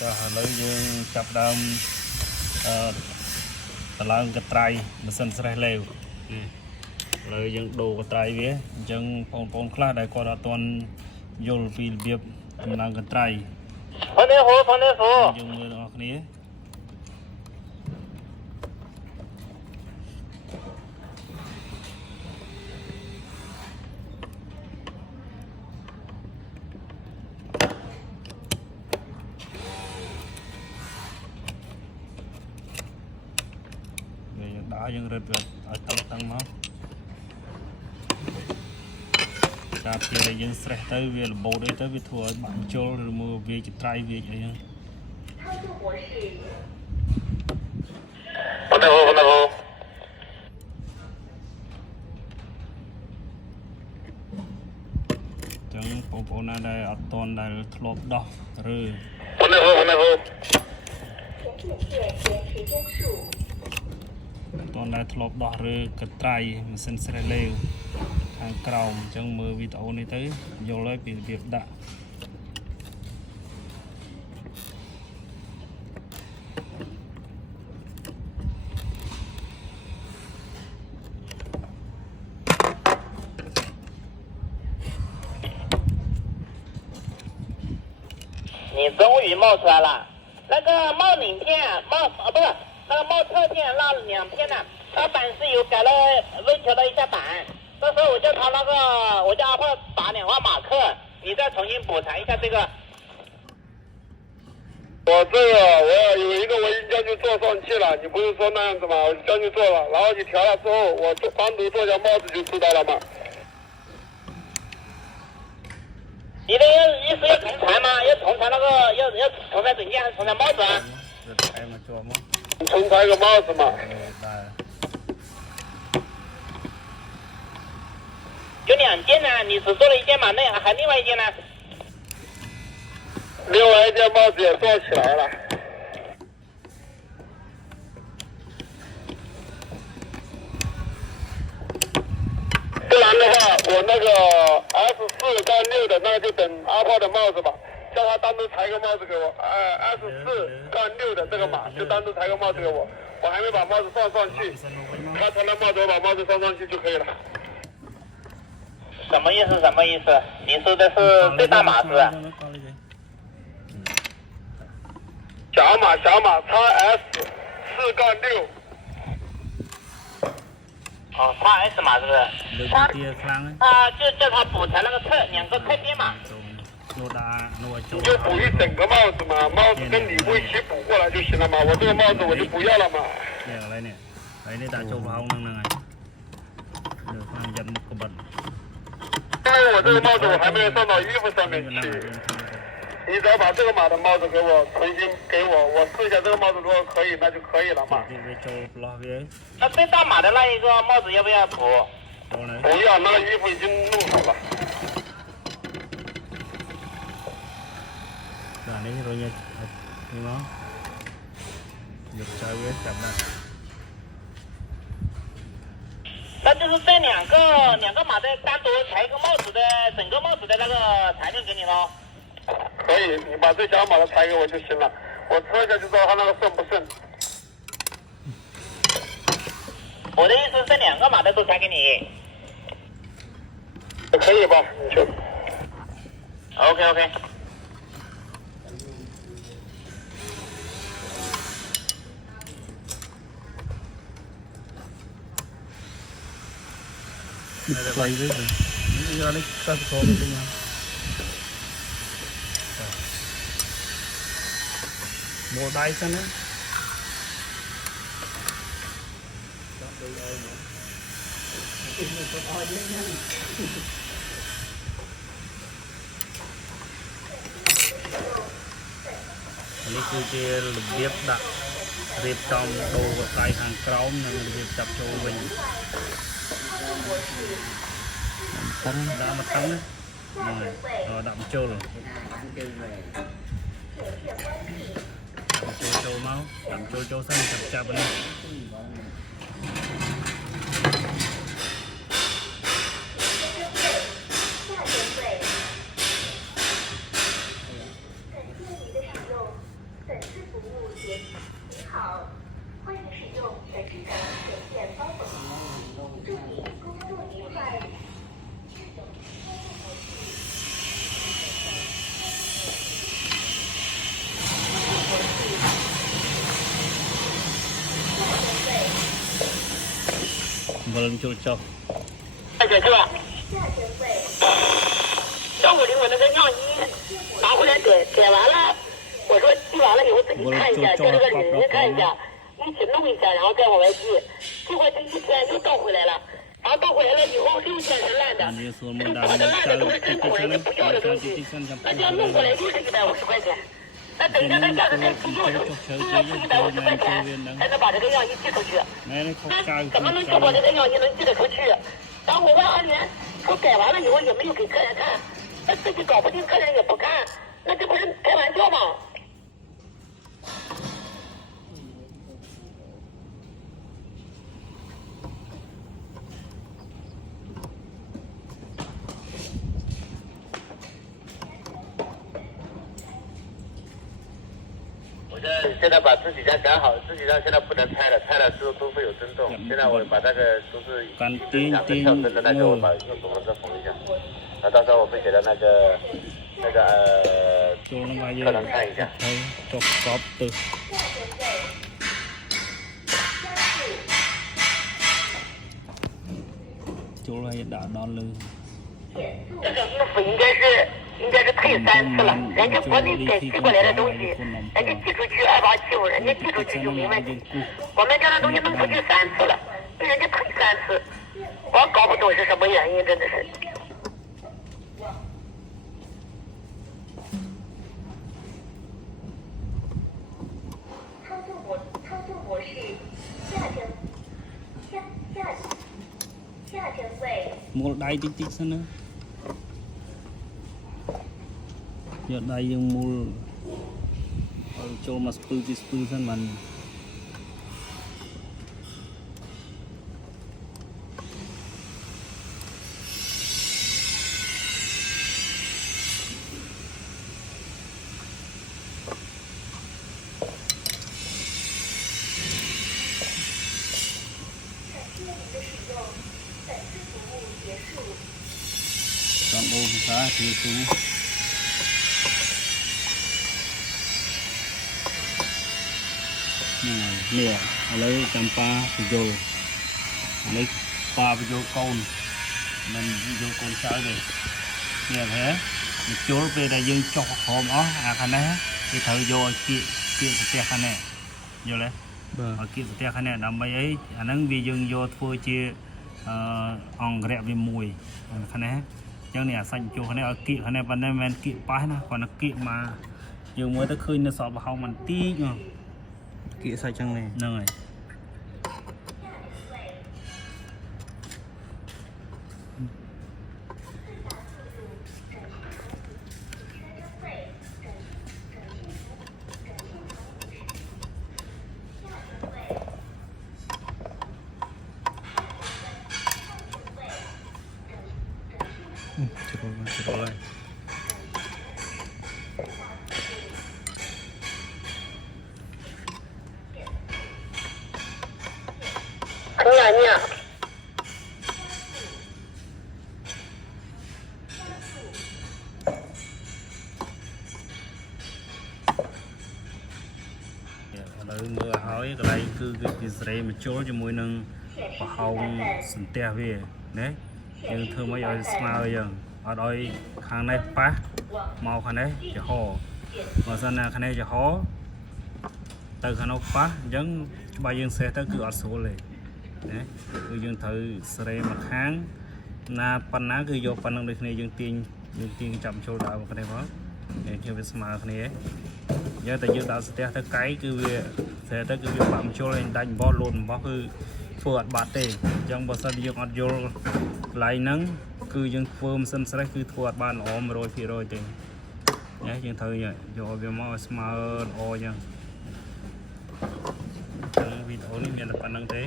ឥឡូវយើងចាប់ដើមតឡើងកត្រៃម៉ាស៊ីនស្រេះឡេវនេះឥឡូវយើងដូរកត្រៃវាអញ្ចឹងបងប្អូនខ្លះដែលគាត់អត់ទាន់យល់ពីរបៀបដំឡើងកត្រៃយើងមើលទាំងអស់គ្នាដើរយើងរឹតវាឲ្យតឹងមកការពេលយើងស្រេះទៅវារបូតអីទៅវាធ្វើឲ្យបាក់ជុលឬមើលវាជាត្រៃវាអីហ្នឹងចឹងបងប្អូនណាដែលអត់ទាន់ដែលធ្លាប់ដោះឬតនដែលធ្លាប់ដោះឬកត្រៃម៉ាស៊ីនស្រេះឡេវខាងក្រោមអញ្ចឹងមើលវីដេអូនេះទៅយល់ហើយពីរបៀបដាក់你终于冒出来了，那个冒领片不是那个冒侧片那2片呢，它板是有改了微调了一下板，到时候我叫他那个我叫阿炮打2万马克，你再重新补偿一下这个。我这个我有一个我已经叫你做上去了，你不是说那样子吗？我叫你做了，然后你调了之后，我单独做下帽子就知道了嘛。你的意思要重裁吗？要重裁那个要重裁整件还是重裁帽子啊？重裁个帽子嘛。就2件呢，你只做了1件嘛？那还另外1件呢？另外1件帽子也做起来了。不然的话，我那个 S4杠6的那个就等阿炮的帽子吧，叫他单独裁个帽子给我。S4杠6的这个码就单独裁个帽子给我，我还没把帽子放上去，他裁了帽子，我把帽子放上去就可以了。什么意思？什么意思？你说的是最大码是吧？小码XS4杠6。哦，XS码是不是？他就叫他补裁那个2个侧边嘛。你就补一整个帽子嘛，帽子跟礼物一起补过来就行了嘛。我这个帽子我就不要了嘛。因为我这个帽子我还没有上到衣服上面去。你只要把这个码的帽子给我重新给我，我试一下这个帽子如果可以，那就可以了嘛。那最大码的那一个帽子要不要补？不要，那个衣服已经弄好了。那就是这两个码的单独裁一个帽子的整个帽子的那个材料给你喽。可以，你把最小码的裁给我就行了，我测一下就知道它那个顺不顺。我的意思是这2个码的都裁给你。可以吧？你就。OK。mua đáy cho nóនេះគឺជារបៀបដាក់រៀបចំដូរកត្រៃខាងក្រោមនិងរបៀបចាប់ចូលវិញដាក់មកតឹងដាក់បញ្ចូលចូលមកដាក់ចូលសិនចាប់នេះ 这您好，欢迎使用本市的水电包裹服务，祝您工作愉快。Vâng, chỗ chọc. 大姐是吧？上午领我那个样衣拿回来改完了，我说寄完了以后自己看一下，叫这个人看一下，一起弄一下，然后再往外寄。结果这一天又倒回来了，然后倒回来了以后6件是烂的，破的烂的都是真空人家不要的东西，那这样弄过来就是150块钱。那等一下，那下次再寄又是150块钱才能把这个样衣寄出去。那怎么能确保这个样衣能寄得出去？然后我问阿莲，说改完了以后也没有给客人看，那自己搞不定，客人也不看，那这不是开玩笑吗？现在把自己家改好，自己家现在不能拆了，拆了之后都会有震动。现在我把那个都是2个跳针的那个，我把用手工再缝一下。那到时候我会给他客人看一下。chọc cọp từ chỗ này đã đón lưng 这个衣服应该是退3次了，人家国内寄过来的东西，人家寄出去2875，人家寄出去就没问题。我们家的东西弄出去3次了，被人家退3次，我搞不懂是什么原因，真的是。操作模式下针位。 một đáy tích tích xem nữa giờ đây dương mua cho mà spư xem mình chọn ô giá thì xuống nè lấy campa video lấy pa video con mình video con trái về nè thế một chỗ về đây dương cho hòm ó khăn này thì thử vô kia sẽ khăn này vô lấy ở kia sẽ khăn này làm mấy ấy anh đang vì dương vô thua chia ong rẹp về mùi khăn này chẳng nè xanh chỗ khăn này ở kia khăn này vấn đề men kia bái na còn nó kia mà dương mới tới khơi nó sọt vào hông mình tí nhá kia sai chẳng này rồi Chết rồi.很软呢。Mưa hỏi cái này cứ cái dây mà chỗ cho mùi nâng và hông sừng te về đấy nhưng thường mấy giờ smile giờ ở đây khang này phá màu khang này chỉ hồ mà sao là khang này chỉ hồ từ khang nó phá giống ba dương xe tới cứ ở số này đấy cứ dương thử dây mà kháng na pan ná cứ vô pan năng được này dương tiên chậm chỗ đạo một cái này đó để cho về smile cái này giờ tại dương đạo sẽ tới cái cứ về sẽ tới cứ về bám chỗ lên đánh bó luôn bó cứ phượt bát tê trong bó sân dương ở vô lại nắng cứ dương phơm sân sẽ cứ phượt bàn ôm rồi thì rồi thì nhé dương thời nhỉ vô về màu smile ô nha video này là pan năng thế